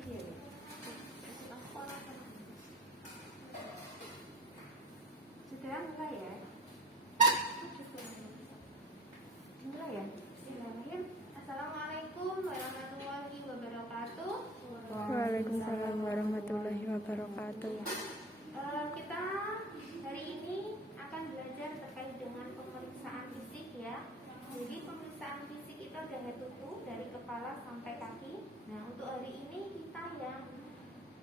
Sudah mulai ya? Mulai ya? Bismillahirrahmanirrahim. Assalamualaikum warahmatullahi wabarakatuh. Waalaikumsalam warahmatullahi wabarakatuh. Kita hari ini akan belajar terkait dengan pemeriksaan fisik ya. Jadi pemeriksaan fisik itu ada tubuh dari kepala sampai kaki. Nah untuk hari ini kita yang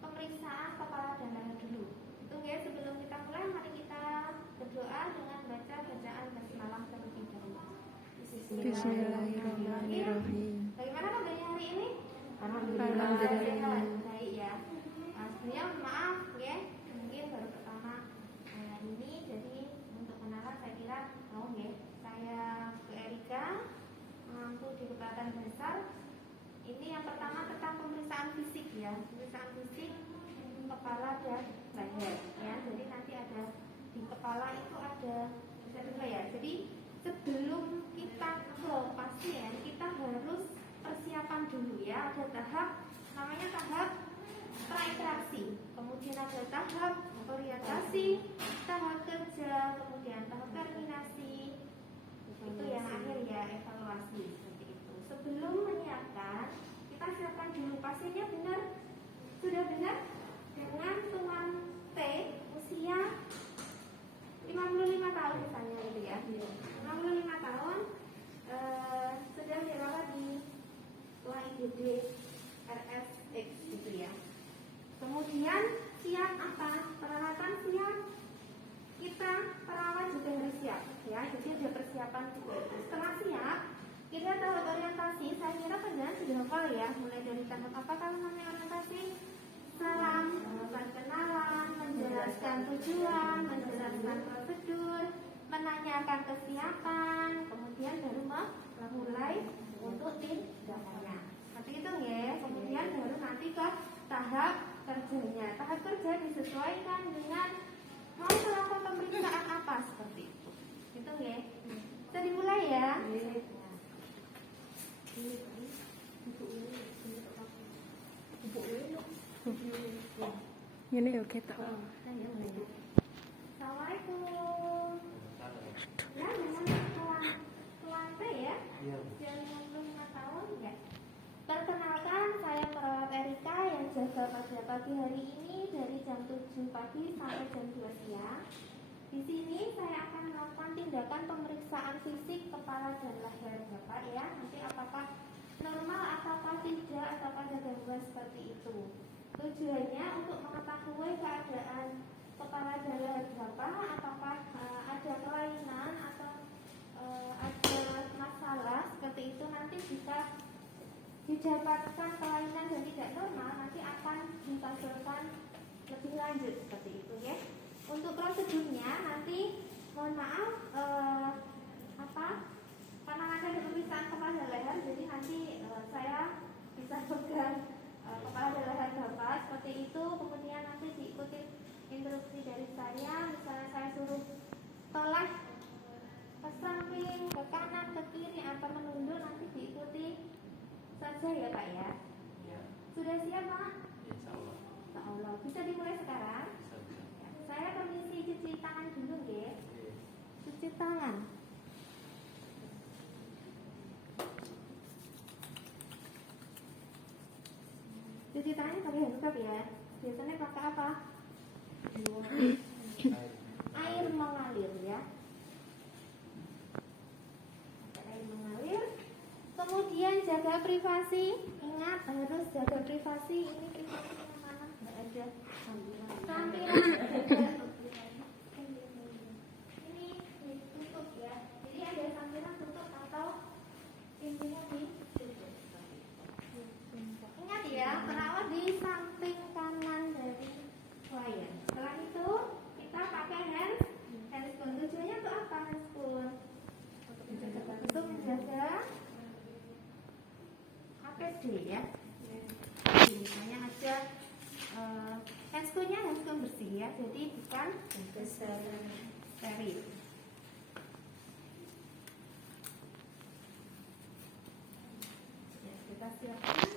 pemeriksaan kepala dan leher dulu. Itu ya, sebelum kita mulai mari kita berdoa dengan baca bacaan basmalah terlebih dahulu. Bismillahirrahmanirrahim. Bagaimana kabarnya hari ini? Alhamdulillah. Baik ya. Sebenarnya maaf ya, mungkin baru pertama ini, jadi untuk kenalan saya kira ya. Saya Bu Erika, mengaku di Kecamatan Dasar. Ini yang pertama tentang pemeriksaan fisik ya, pemeriksaan fisik kepala dan leher ya. Jadi nanti ada di kepala itu ada bisa dulu ya. Jadi sebelum kita ke pasien kita harus persiapan dulu ya. Ada tahap namanya tahap prainteraksi, kemudian ada tahap orientasi, tahap kerja, kemudian tahap terminasi, itu yang akhir ya evaluasi seperti itu. Sebelum menyiapkan kita siapkan dulu pasiennya benar, sudah benar dengan tuan T usia 55 tahun misalnya gitu ya. 55 tahun sudah dirawat di tuan IGD RSX gitu ya. Kemudian siap apa? Peralatan siap. Kita perawat juga harus siap ya. Jadi ada persiapan juga. Setelah siap, kita tahap orientasi. Saya kira kalian sudah hafal ya. Mulai dari tahap apa kalau namanya orientasi? Salam, perkenalan, menjelaskan tujuan, menjelaskan prosedur, menanyakan kesiapan, kemudian baru memulai untuk tindakannya. Nanti itu ya. Kemudian baru nanti ke tahap kerjanya. Tahap kerja disesuaikan dengan mau melakukan pemeriksaan apa seperti itu. Itu ya. Bisa dimulai ya. Ini ya kita. Assalamualaikum. Ya, memang tuan T ya. Usia 55 tahun ya. Perkenalkan, saya perawat Erika yang jaga pada pagi hari ini dari jam 7 pagi sampai jam 2 siang. Di sini saya akan melakukan tindakan pemeriksaan fisik kepala dan leher Bapak ya. Nanti apakah normal ataukah tidak, ataukah ada gangguan seperti itu. Tujuannya untuk mengetahui keadaan kepala dan leher Bapak, apakah ada kelainan atau ada masalah seperti itu. Nanti jika didapatkan kelainan dan tidak normal, nanti akan dikonsulkan lebih lanjut seperti itu ya. Untuk prosedurnya nanti mohon maaf karena ada pemeriksaan kepala dan leher, jadi nanti saya bisa pegang kepala dan leher Bapak seperti itu. Kemudian nanti diikuti instruksi dari saya, misalnya saya suruh tolak ke samping, ke kanan, ke kiri atau menunduk, nanti diikuti saja ya Pak ya. Sudah siap Pak? Insya Allah. Bisa dimulai sekarang? Saya permisi cuci tangan dulu ya. Cuci tangan. Cuci tangannya pakai handcuff ya. Biasanya pakai apa? Air mengalir ya. Air mengalir. Kemudian jaga privasi. Ingat harus jaga privasi. Ini privasinya mana? Nggak ada sampiran. Ini ditutup ya. Jadi ada sampiran tutup atau pintunya ditutup. Ingat ya, perawat di samping kanan dari klien. Setelah itu kita pakai handscoon. Tujuannya untuk apa handscoon? Untuk menjaga APD ya. Misalnya ada handscoonnya handscoon bersih ya, jadi bukan steril. Ya, kita siapkan.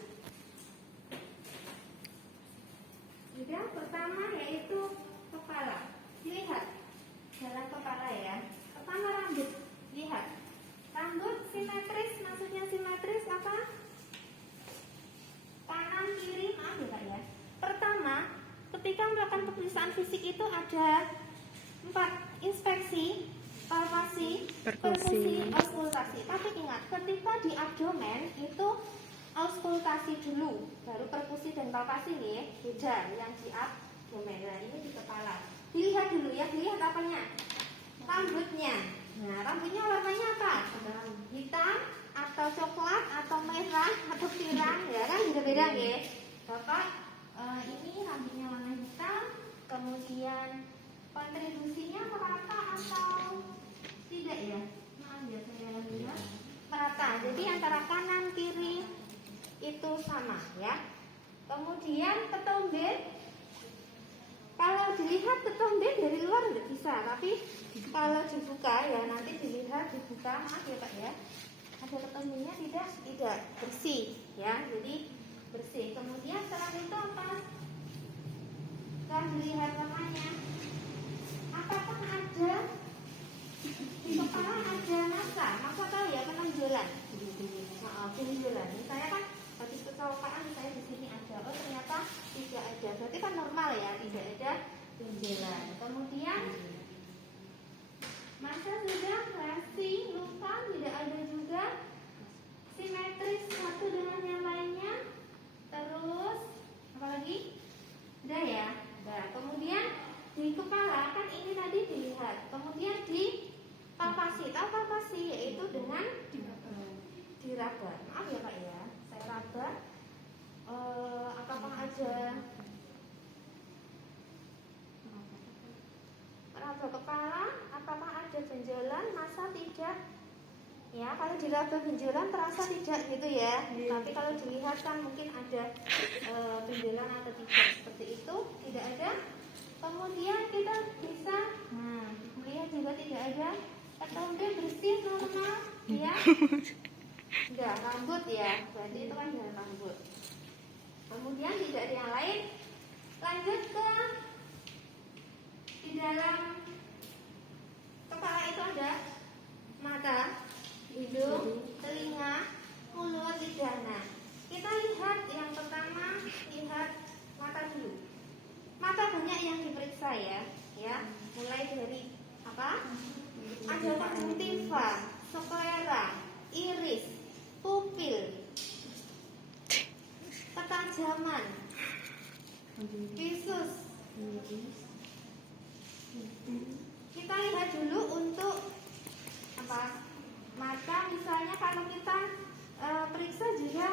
Sudah. Pertama yaitu kepala. Dilihat jalan kepala ya. Pertama rambut. Lihat. Rambut simetris, maksudnya simetris apa? Kanan kiri, maaf ya Kak ya. Pertama, ketika melakukan pemeriksaan fisik itu ada 4 inspeksi, palpasi, perkusi, auskultasi. Tapi ingat, ketika di abdomen itu auskultasi dulu, baru perkusi dan palpasi nih, beda yang di abdomen. Nah, ini di kepala. Dilihat dulu ya, dilihat apanya? Rambutnya. Nah, rambutnya warnanya apa? Hitam atau coklat atau merah atau pirang, ya kan beda-beda ya. Bapak ini rambutnya warna hitam, kemudian kontribusinya merata atau tidak ya? Maaf ya saya lihat merata. Jadi antara kanan kiri itu sama ya. Kemudian ketombe, kalau dilihat ketombe dari luar tidak bisa, tapi kalau dibuka ya nanti dilihat dibuka, maaf ya Pak ya. Ada ketombenya tidak bersih ya, jadi bersih. Kemudian setelah itu apa? Setelah dilihat warnanya, apakah ada di kepala ada massa? Massa tahu ya, penonjolan. Penonjolan. Misalnya kan habis kecelakaan misalnya di sini ada, oh ternyata tidak ada. Berarti kan normal ya, tidak ada benjolan. Kemudian massa sudah, lesi, luka tidak ada juga, simetris satu dengan yang lainnya. Terus apa lagi? Udah ya. Nah, kemudian di kepala kan ini tadi dilihat. Kemudian di palpasi, tahu palpasi yaitu dengan diraba. Maaf ya Pak ya, saya raba. Apakah ada raba kepala? Apakah ada benjolan? Masa tidak? Ya, kalau diraba benjolan terasa tidak gitu ya. Tapi kalau dilihat kan mungkin ada benjolan atau tidak, seperti itu, tidak ada. Kemudian kita bisa melihat juga tidak ada. Ketombe bersih normal, ya. Enggak, rambut ya. Berarti itu kan dari rambut. Kemudian tidak ada yang lain. Lanjut ke di dalam kepala itu ada mata, hidung, telinga, mulut, lidah. Nah, kita lihat yang pertama, lihat mata dulu. Mata banyak yang diperiksa ya. Mulai dari apa? Ada konjungtiva, sklera, iris, pupil, ketajaman, visus. Kita lihat dulu untuk apa? Mata misalnya kalau kita periksa juga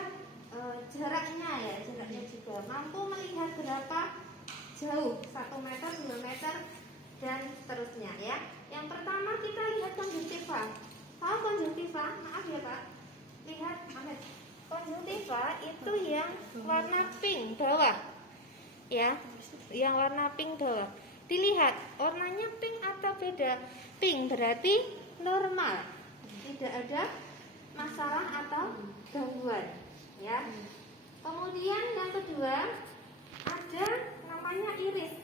jaraknya ya, jaraknya juga mampu melihat berapa jauh, 1 meter, 2 meter dan seterusnya ya. Yang pertama kita lihat konjungtiva. Kalau konjungtiva, maaf ya Pak, lihat Ahmed. Konjungtiva itu yang warna pink bawah, ya, yang warna pink bawah. Dilihat warnanya pink atau beda. Pink berarti normal, tidak ada masalah atau gangguan, ya. Kemudian yang kedua ada namanya iris.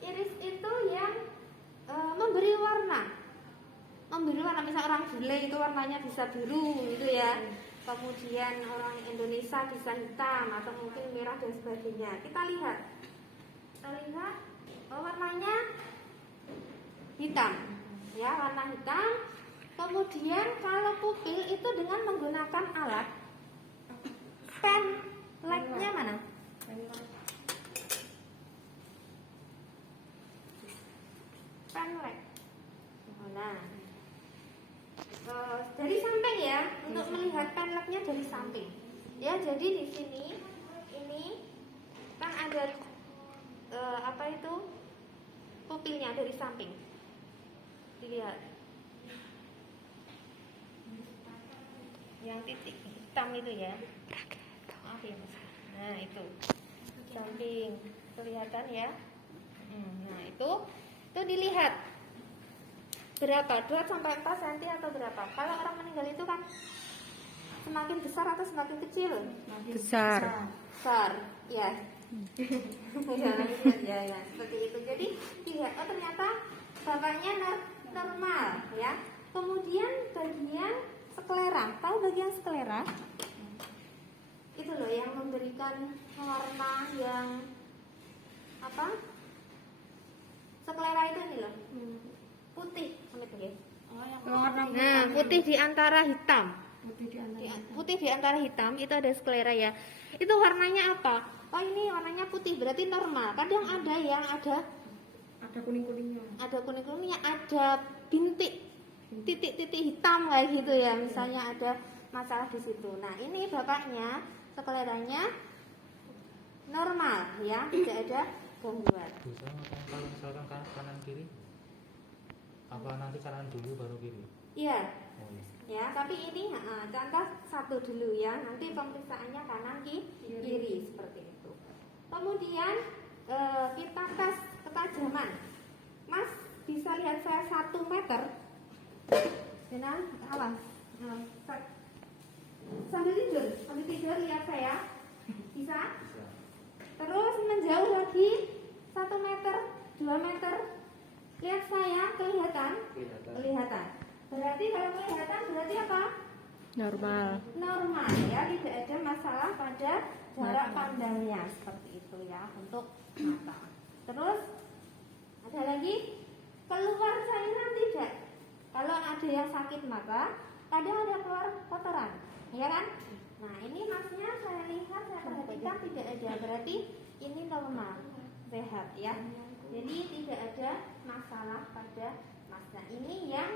Iris itu yang memberi warna. Misal orang bule itu warnanya bisa biru gitu ya. Kemudian orang Indonesia bisa hitam atau mungkin merah dan sebagainya. Kita lihat warnanya hitam, ya, warna hitam. Kemudian kalau pupil itu dengan menggunakan alat pen light-nya mana? Pen light. Nah, dari samping ya, untuk melihat pen light-nya dari samping. Ya, jadi di sini ini kan ada apa itu? Pupilnya dari samping. Dilihat. Yang titik hitam itu ya. Maaf ya Mas. Nah, itu. Samping. Kelihatan ya? Nah, itu dilihat. Berapa? 2 sampai 4 cm atau berapa? Kalau orang meninggal itu kan semakin besar atau semakin kecil? Besar. Besar, ya. Ya, ya, seperti itu. Jadi tidak, oh ternyata bapaknya normal ya. Kemudian bagian sklera, tahu bagian sklera? Itu loh yang memberikan warna yang apa? Sklera itu ini loh, putih, ya. Nah, putih di antara hitam. Putih di antara hitam itu ada sklera ya. Itu warnanya apa? Oh ini warnanya putih, berarti normal. Kadang ada yang ada kuning-kuningnya. Ada kuning-kuningnya, ada bintik, titik-titik hitam kayak gitu ya. Misalnya ada masalah di situ. Nah ini bapaknya skleranya normal ya, tidak ada gangguan. Bisa kalau misalkan kanan kiri, apa nanti kanan dulu baru kiri? Iya. Oh, iya. Ya, tapi ini contoh satu dulu ya. Nanti pemeriksaannya kanan kiri seperti itu. Kemudian kita tes ketajaman. Mas bisa lihat saya 1 meter. Benar? Awas. Sambil tidur lihat saya. Bisa? Bisa. Terus menjauh lagi 1 meter, 2 meter. Lihat saya kelihatan? Kelihatan. Berarti kalau kelihatan berarti apa? Normal. Normal ya, tidak ada masalah pada jarak pandangnya seperti itu ya untuk mata. Terus ada lagi keluar cairan tidak? Kalau ada yang sakit mata, kadang ada keluar kotoran, ya kan? Nah ini masnya saya lihat, saya perhatikan tidak ada, berarti ini normal, sehat ya. Jadi tidak ada masalah pada masnya. Ini yang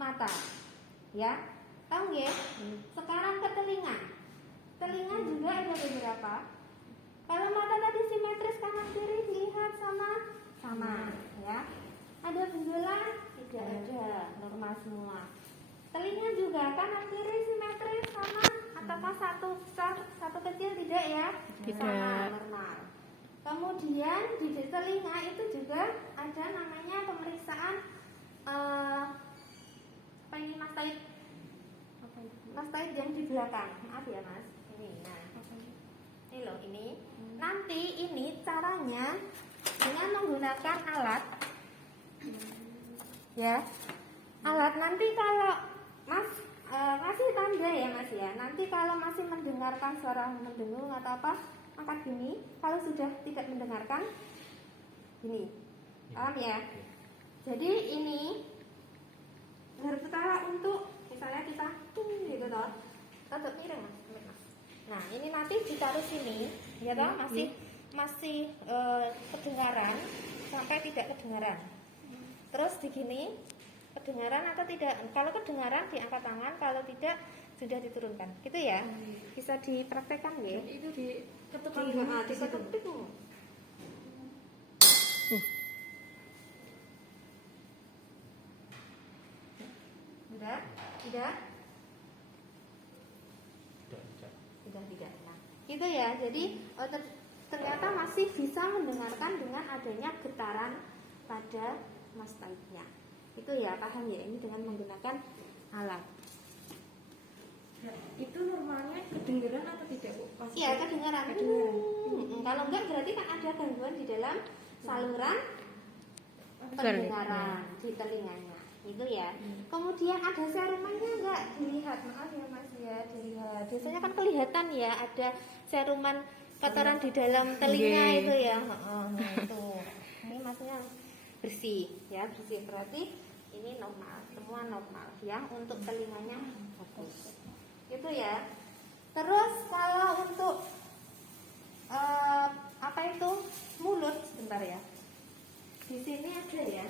mata, ya. Tahu nggih? Sekarang ke telinga. Telinga juga ada beberapa. Kalau mata tadi simetris kanan kiri dilihat sama, ya. Ada benjolan? Tidak ada, normal semua. Telinga juga kanan kiri simetris sama, ataukah satu besar satu kecil? Tidak ya? Tidak. Sama, normal. Kemudian di telinga itu juga ada namanya pemeriksaan apa ini Mas Taib? Mas Taib yang di belakang. Maaf ya Mas. Ini. Nah. Ini loh ini. Nanti ini caranya dengan menggunakan alat. Ya. Alat nanti kalau Mas masih tanda ya Mas ya. Nanti kalau masih mendengarkan suara mendengung atau apa, angkat gini. Kalau sudah tidak mendengarkan, gini. Paham ya? Jadi ini berputar untuk misalnya kita gitu toh. Tetap miring Mas. Nah, ini nanti ditaruh sini, ya toh, masih kedengaran sampai tidak kedengaran. Terus begini, kedengaran atau tidak? Kalau kedengaran diangkat tangan, kalau tidak sudah diturunkan. Gitu ya. Bisa dipraktekkan ya. Itu di ketukan Di ketuk. Sudah? Tidak? Tidak. Nah, itu ya. Jadi ternyata masih bisa mendengarkan dengan adanya getaran pada mastoidnya. Itu ya, paham ya, ini dengan menggunakan alat. Ya, itu normalnya kedengeran atau tidak Bu? Iya, kedengaran. Kalau enggak berarti kan ada gangguan di dalam saluran pendengaran di telinganya. Itu ya. Kemudian ada serumannya enggak? Dilihat. Maaf ya Mas ya, dilihat. Biasanya kan kelihatan ya ada seruman kotoran di dalam telinga itu ya. Nah, itu. Ini Masnya bersih ya, bersih. Berarti ini normal, semua normal ya, untuk telinganya bagus. Itu ya. Terus kalau untuk apa itu mulut, sebentar ya. Di sini ada ya.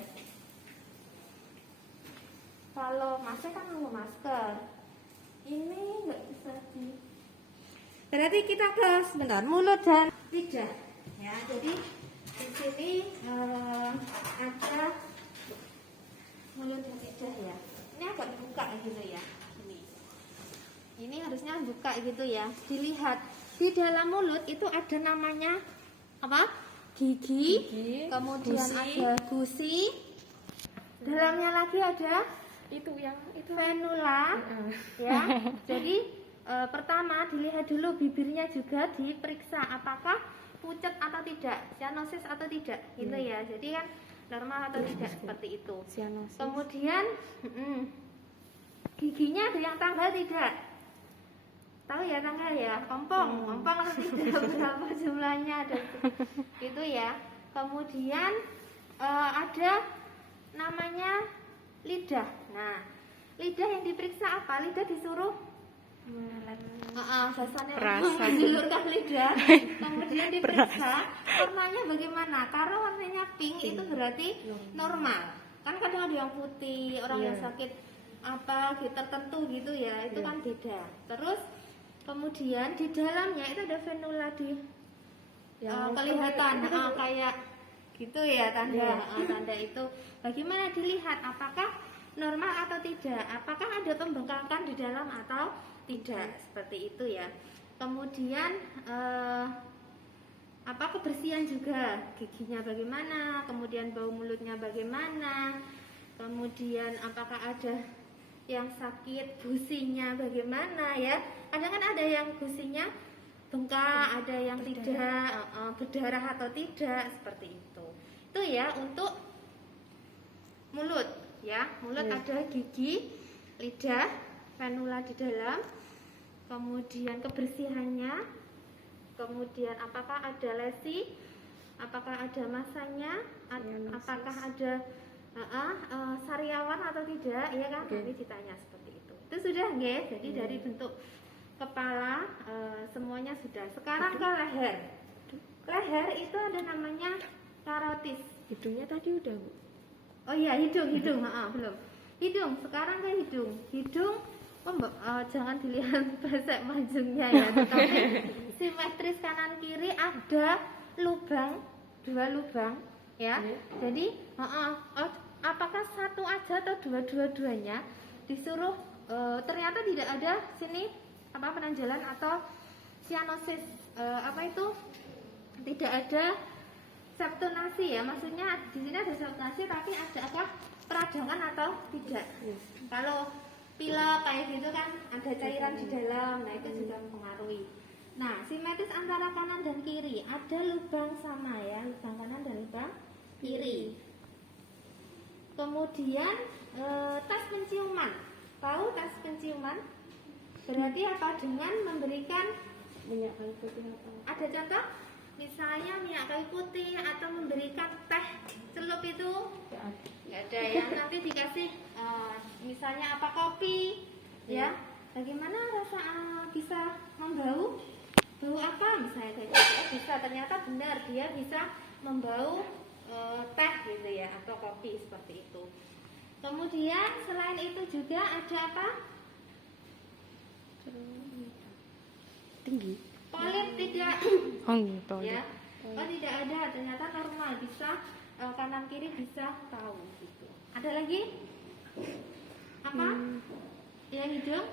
Kalau masih kan mau masker, ini nggak bisa di. Berarti kita ke sebentar mulut dan lidah ya. Jadi di sini ada mulut dan lidah ya. Ini agak buka gitu ya. Ini harusnya buka gitu ya. Dilihat di dalam mulut itu ada namanya apa? Gigi. Kemudian ada gusi. Dalamnya lagi ada itu yang itu frenula. Ya. Jadi pertama dilihat dulu bibirnya juga diperiksa apakah pucat atau tidak, sianosis atau tidak, gitu ya. Jadi kan normal atau tidak seperti itu. Sianosis. Kemudian giginya ada yang tanggal tidak? Tahu ya tanggal ya? Ompong atau tidak? Berapa jumlahnya ada? Gitu ya. Kemudian ada namanya lidah. Nah, lidah yang diperiksa apa? Lidah disuruh dasarnya menjulurkan lidah, kemudian diperiksa warnanya bagaimana. Kalau warnanya pink itu berarti normal. Kan kadang ada yang putih, orang yang sakit apa gitu tertentu gitu ya, itu kan beda. Terus kemudian di dalamnya itu ada venula di kelihatan kayak gitu ya tanda itu. Bagaimana dilihat apakah normal atau tidak? Apakah ada pembengkakan di dalam atau tidak? Seperti itu ya. Kemudian kebersihan juga, giginya bagaimana, kemudian bau mulutnya bagaimana, kemudian apakah ada yang sakit, gusinya bagaimana ya. Kadang kan ada yang gusinya bengkak, ada yang tidak, berdarah atau tidak, seperti itu. Itu ya untuk mulut ya. Mulut ada gigi, lidah, venula di dalam, kemudian kebersihannya, kemudian apakah ada lesi, apakah ada masanya, apakah ada sariawan atau tidak, ya kan? Nanti ditanya seperti itu. Itu sudah nggih. Jadi dari bentuk kepala semuanya sudah. Sekarang ke leher. Leher itu ada namanya karotis. Hidungnya tadi udah, Bu. Oh iya, hidung, belum. Hidung, sekarang ke hidung. Hidung jangan dilihat besek majungnya ya, tetapi simetris kanan kiri ada lubang, 2 lubang ya. Jadi apakah satu aja atau dua-duanya disuruh ternyata tidak ada sini penanjalan atau sianosis, tidak ada septonasi ya, maksudnya di sini ada septonasi tapi ada apa peradangan atau tidak. Kalau pilek kayak gitu kan ada cairan di dalam, nah itu juga mempengaruhi. Nah, simetris antara kanan dan kiri ada lubang sama ya, lubang kanan dan lubang kiri. Kemudian tes penciuman, tahu tes penciuman? Berarti apa? Dengan memberikan minyak kayu putih apa? Ada contoh? Misalnya minyak kayu putih atau memberikan teh celup itu nggak ada ya. Nanti dikasih misalnya kopi ya. Bagaimana rasa bisa membau? Bau apa misalnya kayak gitu? Bisa, ternyata benar dia bisa membau teh gitu ya atau kopi seperti itu. Kemudian selain itu juga ada apa? Tinggi. Polip tidak Gitu. ya. Tidak ada, ternyata normal, bisa kanan kiri bisa tahu gitu. Ada lagi? Apa? Yang hidung?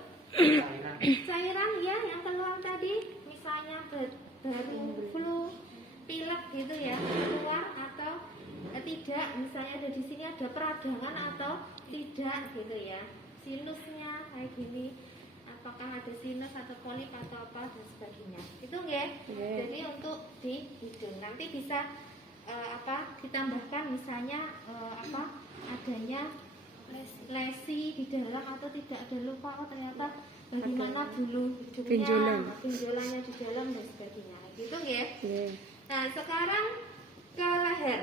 Cairan ya yang keluar tadi, misalnya baru flu, pilek gitu ya, keluar atau tidak, misalnya ada di sini ada peradangan atau tidak gitu ya. Sinusnya kayak gini, apakah ada sinus atau polip atau apa dan sebagainya. Itu nggih. Jadi untuk di hidung nanti bisa ditambahkan misalnya adanya lesi di dalam atau tidak, ada luka ternyata bagaimana dulu hidungnya, benjolannya di dalam dan sebagainya. Gitu nggih. Nah, sekarang ke leher.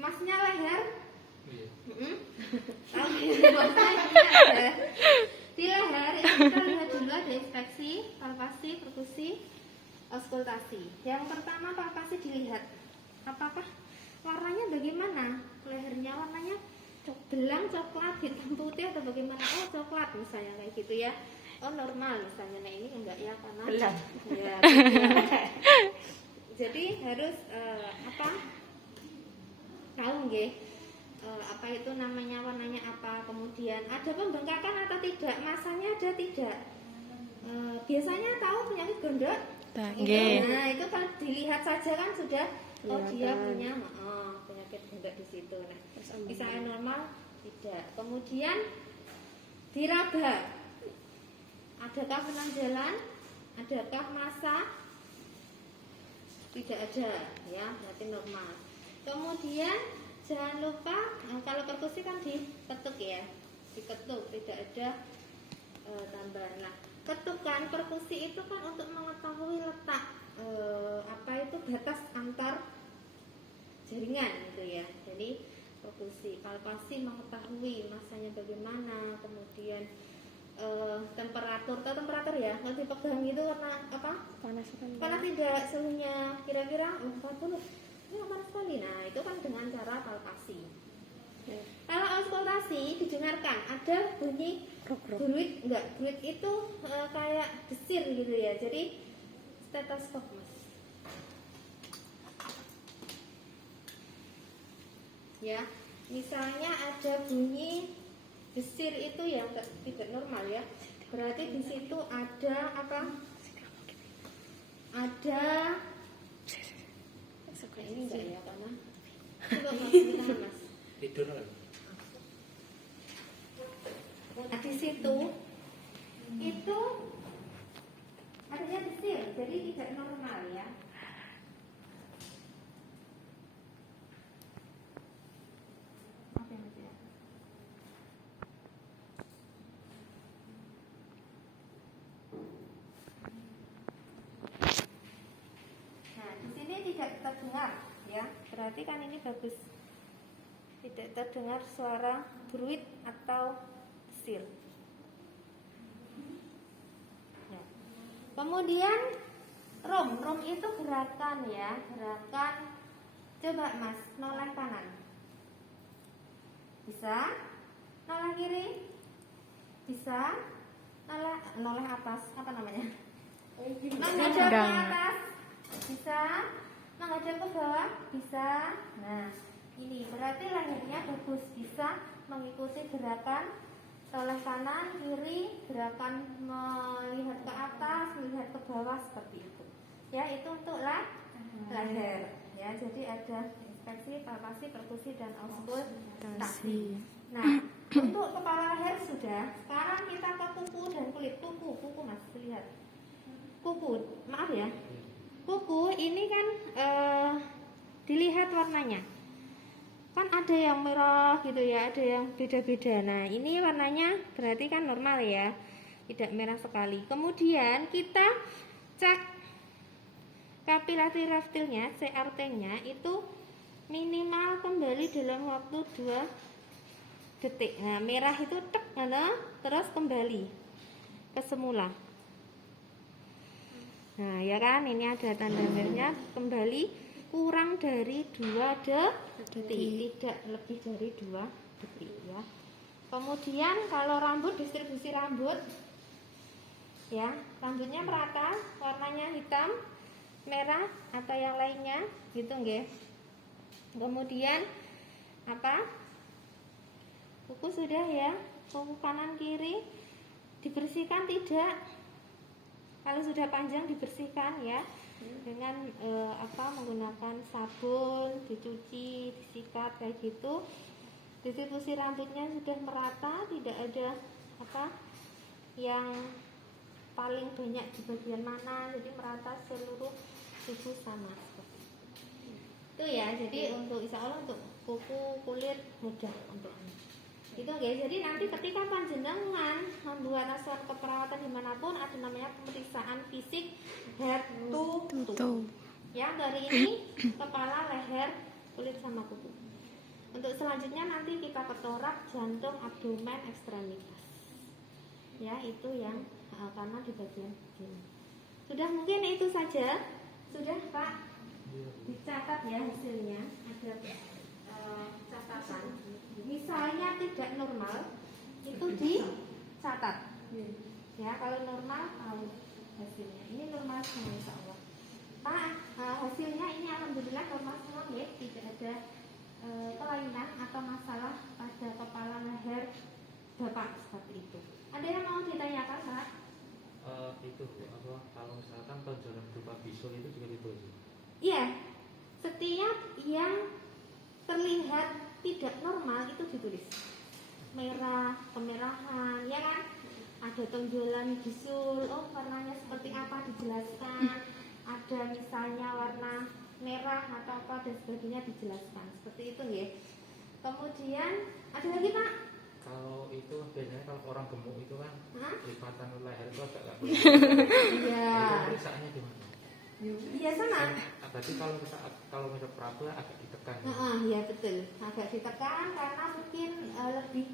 Masnya leher? Di leher itu kita lihat dulu ada inspeksi, palpasi, perkusi, auskultasi. Yang pertama palpasi dilihat apakah warnanya bagaimana, lehernya warnanya belang coklat, hitam putih atau bagaimana. Oh coklat misalnya kayak gitu ya. Oh normal misalnya. Nah ini enggak ya karena belang. Ya, jadi harus tahu nggih apa itu namanya, warnanya apa, kemudian ada pembengkakan atau tidak, masanya ada tidak. Biasanya tahu penyakit gondok? Nah itu kalau dilihat saja kan sudah dia punya penyakit gondok di situ. Nah, misalnya normal tidak. Kemudian diraba Adakah penonjolan? Adakah massa? Tidak ada, ya, berarti normal. Kemudian jangan lupa kalau perkusi kan diketuk ya, diketuk, tidak ada tambahan. Nah, ketukan perkusi itu kan untuk mengetahui letak apa itu batas antar jaringan gitu ya. Jadi perkusi, palpasi mengetahui masanya bagaimana, kemudian temperatur ya, kalau dipegang itu warna apa? Panas kan? Panas tidak suhunya kira-kira 40. Ini panas sekali. Nah, itu kan dengan cara palpasi. Ya. Kalau auskultasi didengarkan ada bunyi bruit, enggak, bruit itu kayak desir gitu ya. Jadi stetoskop Mas. Ya, misalnya ada bunyi desir itu yang tidak normal ya. Berarti di situ ada apa? Ada ini enggak ya, karena coba Mas, ditahan, Mas. Tidur kan? Nah, di situ itu adanya desir, jadi tidak normal ya. Oke, Mas ya. Nah, di sini tidak terdengar ya. Berarti kan ini bagus. Tidak terdengar suara bruit atau desir. Ya. Kemudian rom itu gerakan ya, gerakan. Coba Mas, noleh kanan. Bisa? Noleh kiri? Bisa? Noleh atas, apa namanya? Menghadap ke atas? Bisa? Menghadap ke bawah? Bisa? Nah, ini berarti lehernya bagus, bisa mengikuti gerakan noleh kanan, kiri, gerakan melihat ke atas, melihat ke bawah seperti itu. Ya, itu untuk leher. Ya, jadi ada inspeksi, palpasi, perkusi dan auskultasi. Nah, untuk kepala leher sudah. Sekarang kita ke kuku dan kulit. Kuku Mas, lihat. Kuku, maaf ya. Kuku ini kan dilihat warnanya. Kan ada yang merah gitu ya, ada yang beda-beda. Nah, ini warnanya berarti kan normal ya, tidak merah sekali. Kemudian kita cek kapilasi reptilnya, CRT-nya itu minimal kembali dalam waktu 2 detik. Nah, merah itu tek, terus kembali ke semula. Nah, ya kan, ini ada tanda merahnya, kembali kurang dari 2 detik, tidak lebih dari 2 detik ya. Kemudian kalau rambut, distribusi rambut ya, rambutnya merata, warnanya hitam, merah atau yang lainnya gitu nggih. Kemudian apa? Kuku sudah ya, kuku kanan kiri dibersihkan tidak? Kalau sudah panjang dibersihkan ya dengan menggunakan sabun, dicuci, disikat kayak gitu. Distribusi rambutnya sudah merata, tidak ada yang paling banyak di bagian mana, jadi merata seluruh tubuh sama seperti itu ya. Jadi untuk insya Allah untuk kuku, kulit mudah untuk itu guys. Jadi nanti ketika panjenengan membuat asuhan keperawatan dimanapun ada namanya pemeriksaan fisik head to toe ya, dari ini kepala, leher, kulit sama kuku. Untuk selanjutnya nanti kita ke torak, jantung, abdomen, ekstremitas ya, itu yang karena di bagian sini. Sudah, mungkin itu saja. Sudah Pak, dicatat ya hasilnya, ada catatan. Misalnya tidak normal itu dicatat ya, kalau normal tahu hasilnya. Ini normal semua insya Allah Pak. Hasilnya ini alhamdulillah normal semua ya, tidak ada kelainan atau masalah pada kepala, leher Bapak seperti itu. Ada yang mau ditanyakan Pak? Itu kalau misalkan tonjolan berupa bisul itu juga gitu sih? Iya, setiap yang terlihat tidak normal itu ditulis merah, kemerahan, ya kan? ada tonjolan bisul, oh warnanya seperti apa dijelaskan, ada misalnya warna merah atau apa dan sebagainya dijelaskan, seperti itu ya. Kemudian ada lagi Pak? Kalau itu biasanya kalau orang gemuk itu kan Hah? lipatan leher itu agak nggak boleh. Iya. Itu pemeriksaannya di mana? Iya sama. Berarti kalau misal Prabu agak ditekan. Iya betul, agak ditekan karena mungkin lebih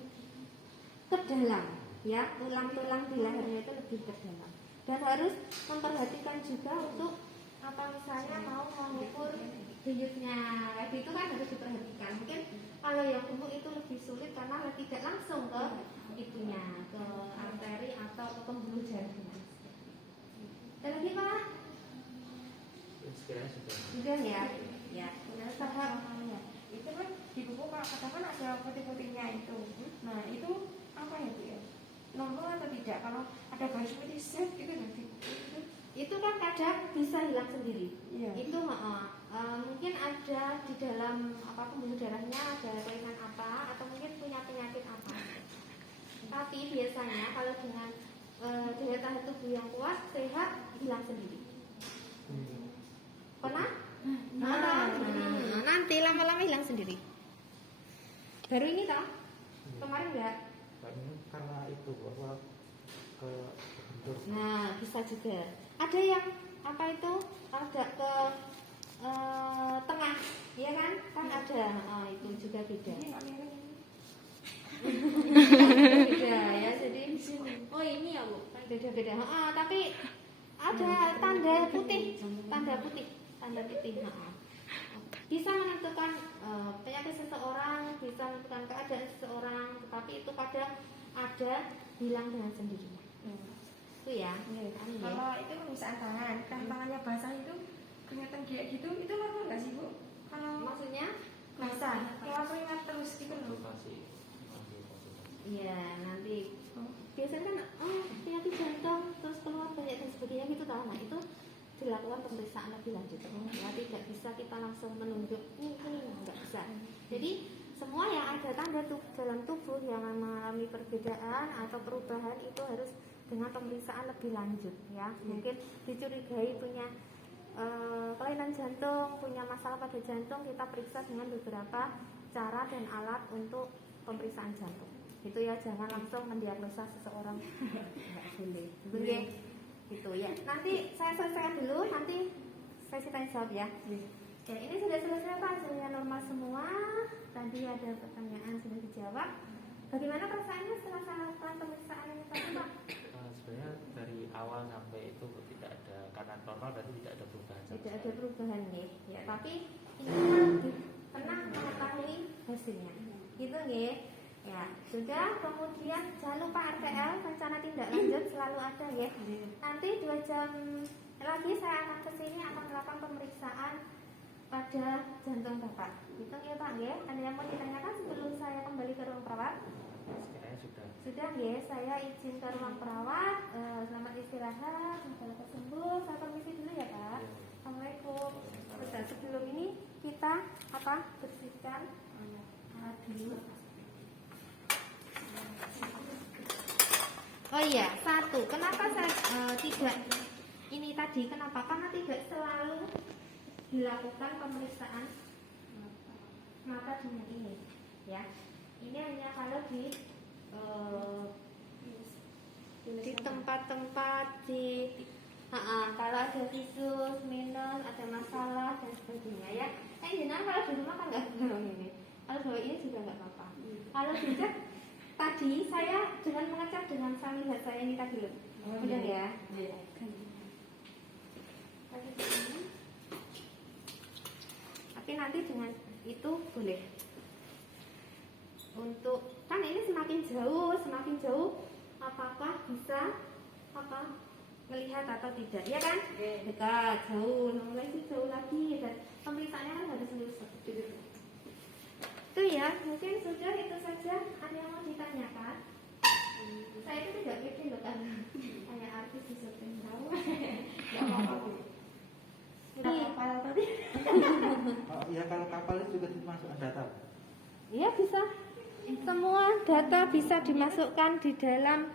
ke dalam, ya tulang-tulang di lehernya itu lebih ke dalam. Dan harus memperhatikan juga untuk apa misalnya mau mengukur denyutnya, itu kan harus diperhatikan. Mungkin kalau yang gemuk itu lebih sulit karena tidak langsung ke itunya, ke arteri atau ke pembuluh darahnya. Ada lagi Pak? Sekiranya sudah. Sudah ya? Ya, sudah paham ya. Itu kan di buku katakan ada putih-putihnya itu. Nah itu apa ya Bu ya? Normal atau tidak? Kalau ada garis putih set gitu nanti Itu kan kadang bisa hilang sendiri. Iya. Itu mungkin ada di dalam apa pembuluh darahnya ada kelainan apa atau mungkin punya penyakit apa. Tapi biasanya kalau dengan daya tahan tubuh yang kuat, sehat, hilang sendiri. Pernah? Nanti lama-lama hilang sendiri. Baru ini toh? Kemarin enggak? Ini karena itu bahwa ke bentur. Nah, bisa juga. Ada yang apa itu agak ke tengah, ya kan? Kan ada. Itu juga beda. ini nggak mirip ini. Beda ya. Jadi oh ini ya Bu, kan beda-beda. Tapi ada tanda putih, tanda putih. Bisa menentukan penyakit seseorang, bisa menentukan keadaan seseorang, tetapi itu kadang ada hilang dengan sendirinya. Itu ya. Kalau itu pemisahan tangan, kan tangannya basah itu kelihatan kayak gitu, itu normal nggak sih Bu? Kalau Maksudnya? basah, kayak keringat terus gitu loh. Konsultasi. Iya, nanti biasanya kan penyakit jantung terus keluar banyak dan sebagainya gitu tahu. Nah, itu dilakukan pemeriksaan lebih lanjut. Ya, tidak bisa kita langsung menunjuk ini nggak bisa. Jadi semua yang ada tanda dalam tubuh yang mengalami perbedaan atau perubahan itu harus dengan pemeriksaan lebih lanjut ya. Mungkin dicurigai punya kelainan jantung, punya masalah pada jantung, kita periksa dengan beberapa cara dan alat untuk pemeriksaan jantung. Itu ya, jangan langsung mendiagnosa seseorang. Enggak boleh. Boleh. Gitu ya. Nanti saya selesaikan dulu, nanti saya tanya jawab ya. Ya, ini sudah selesai Pak, hasilnya normal semua. Tadi ada pertanyaan sudah dijawab. Bagaimana perasaannya setelah saya lakukan pemeriksaan ini tadi Pak? Sebenarnya dari awal sampai itu tidak ada, karena normal berarti tidak ada perubahan. Tidak ada perubahan nih. Ya, tapi ini kan pernah mengetahui hasilnya. Gitu nih. Ya, sudah. Kemudian jangan lupa RTL, rencana tindak lanjut selalu ada ya. Nanti 2 jam lagi saya akan kesini akan melakukan pemeriksaan pada jantung Bapak. Gitu ya Pak ya. Ada yang mau ditanyakan sebelum saya kembali ke ruang perawat? Sekiranya sudah. Sudah ya, saya izin ke ruang perawat. Selamat istirahat, semoga sembuh. Saya permisi dulu ya Pak. Assalamualaikum. Sudah, sebelum ini kita bersihkan dulu. Oh iya, satu. Kenapa saya tidak ini tadi? Kenapa? Karena tidak selalu dilakukan pemeriksaan mata dengan ini, ya. Ini hanya kalau di tempat-tempat kalau ada visus, minus, ada masalah dan sebagainya ya. Jangan kalau di rumah kan nggak bawa ini. Kalau bawa ini juga nggak apa-apa. Kalau dicek tadi saya dengan mengecek dengan saya lihat saya ini tadi loh. Udah ya. Tapi nanti dengan itu boleh. Untuk kan ini semakin jauh apakah bisa melihat atau tidak, ya kan? Dekat, jauh, mulai sih jauh lagi dan pemeriksaannya kan harus lurus seperti itu. Itu ya, mungkin sudah itu saja. Ada yang mau ditanyakan? Saya itu tidak pede loh kan, hanya artis di syuting tahu. Nggak apa-apa. Ini kapal tadi. Ya kalau kapal itu juga dimasukkan data. Iya bisa. Semua data bisa dimasukkan di dalam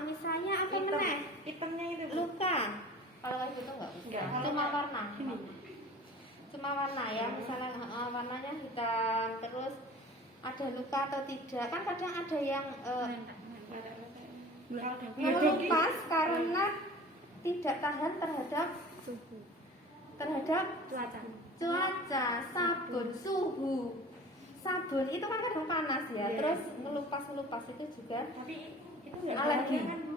Misalnya apa Hitam. meneh? Hitamnya itu Bu. Luka. Kalau kayak gitu enggak bisa. Enggak. Cuma warna. Gini. Cuma warna ya. Misalnya warnanya hitam, terus ada luka atau tidak. Kan kadang ada yang mengelupas karena tidak tahan terhadap cuaca, sabun, suhu. Sabun itu kan kadang panas ya, Iya. terus ngelupas itu juga Tapi itu enggak alergi. bahaya kan Bu?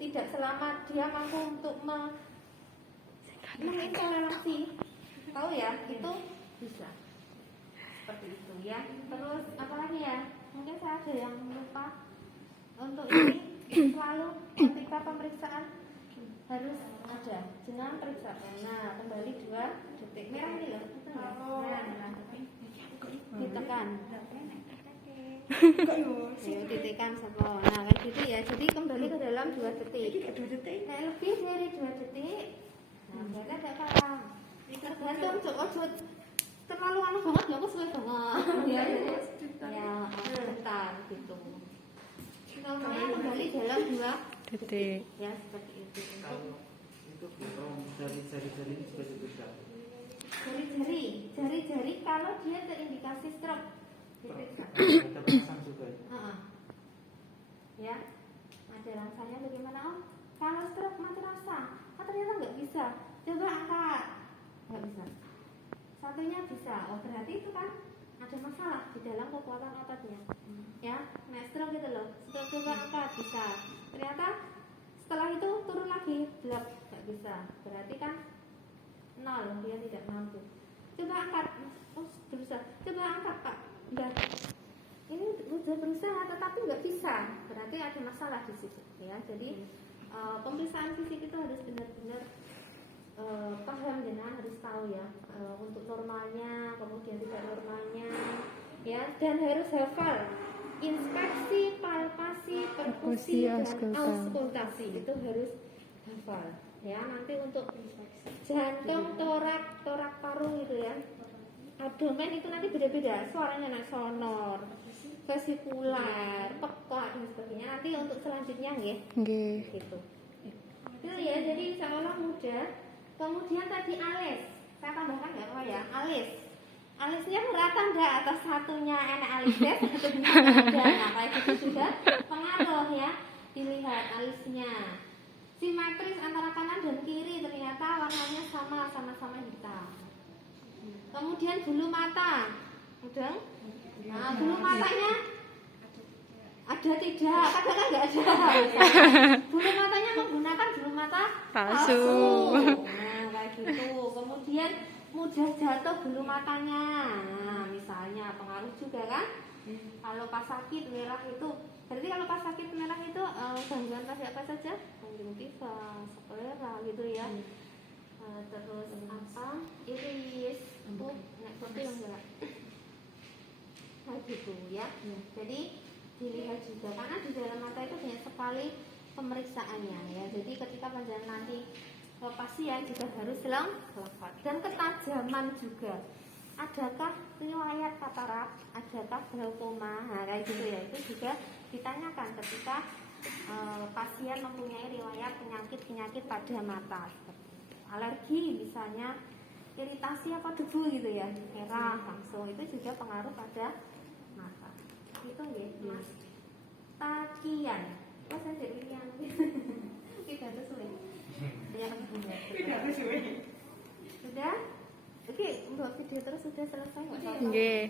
Tidak selama dia mampu untuk mengintoleransi. Tahu ya, itu bisa. Seperti itu ya. Terus apa lagi ya? Mungkin saya ada yang lupa. Untuk ini selalu ketika pemeriksaan harus ada jenang periksa. Nah, kembali 2 detik. Merah ini loh. Itu ya. Nah, ditekan. Enggak yo. Ayo ditekan sama. Nah, kayak gitu ya. Jadi kembali ke dalam 2 detik. Iki 2 detik. Nah, lebih dari 2 detik. Nah, berarti agak kalah. Tergantung ojo terlalu anu banget ya, aku suwe banget. Ya, ya, sebentar gitu. Namanya kembali dalam 2 Detik. ya seperti itu. Kalau itu dari jari-jari ini juga diperiksa. Jari-jari kalau dia terindikasi stroke diperiksa. Ada pasang juga ya. Ya, ada rasanya bagaimana Om? Kalau stroke mati rasa, ternyata nggak bisa. Coba angkat, nggak bisa. Satunya bisa, oh berarti itu kan ada masalah di dalam kekuatan ototnya. Ya, nah stroke gitu loh. Stroke coba angkat bisa. Ternyata setelah itu turun lagi, blok nggak bisa. Berarti kan 0, dia tidak mampu. Coba angkat, oh berusaha. Coba angkat Pak, enggak. Ini sudah berusaha tetapi nggak bisa, berarti ada masalah di situ ya. Jadi pemeriksaan fisik itu harus benar-benar paham, jenengan harus tahu ya, untuk normalnya, kemudian tidak normalnya ya, dan harus hafal inspeksi, palpasi, perkusi, dan auskultasi itu harus hafal ya. Nanti untuk jantung, torak paru gitu ya, abdomen itu nanti beda-beda, suaranya naik sonor, vesikular, pekak dan sebagainya. Nanti untuk selanjutnya ya, Nggih. gitu. Itu ya, jadi insya Allah mudah. Kemudian tadi alis, saya tambahkan nggak apa ya, alis. Alisnya merata enggak atau satunya enak alisnya, satunya enggak ada. Nah, kayak gitu juga pengaruh ya. Dilihat alisnya simetris antara kanan dan kiri, ternyata warnanya sama-sama hitam. Kemudian bulu mata, udah? Nah, bulu matanya ada tidak? Kadang kan nggak ada. Bulu matanya menggunakan bulu mata Palsu. Nah, kayak gitu. Kemudian mudah jatuh bulu matanya. Nah, misalnya pengaruh juga kan? Kalau pas sakit merah itu, berarti kalau pas sakit merah itu gangguan pada apa saja? Konjungtiva, sklera gitu ya. Terus apa? Iris, itu yang enggak. Nah, gitu ya. Jadi dilihat juga karena di dalam mata itu banyak sekali pemeriksaannya ya. Jadi ketika panjenengan nanti pasien juga harus lengkap dan ketajaman juga. Adakah riwayat katarak, adakah glaukoma, nah, kayak gitu ya. Itu juga ditanyakan ketika pasien mempunyai riwayat penyakit pada mata, seperti itu. Alergi misalnya, iritasi apa debu gitu ya, merah langsung, itu juga pengaruh pada mata. Itu ya, Mas. Takian. Oh, saya jadi yang tidak ada sulit. Tidak ada sih. Sudah? Oke, untuk video terus sudah selesai nggak? Nggih.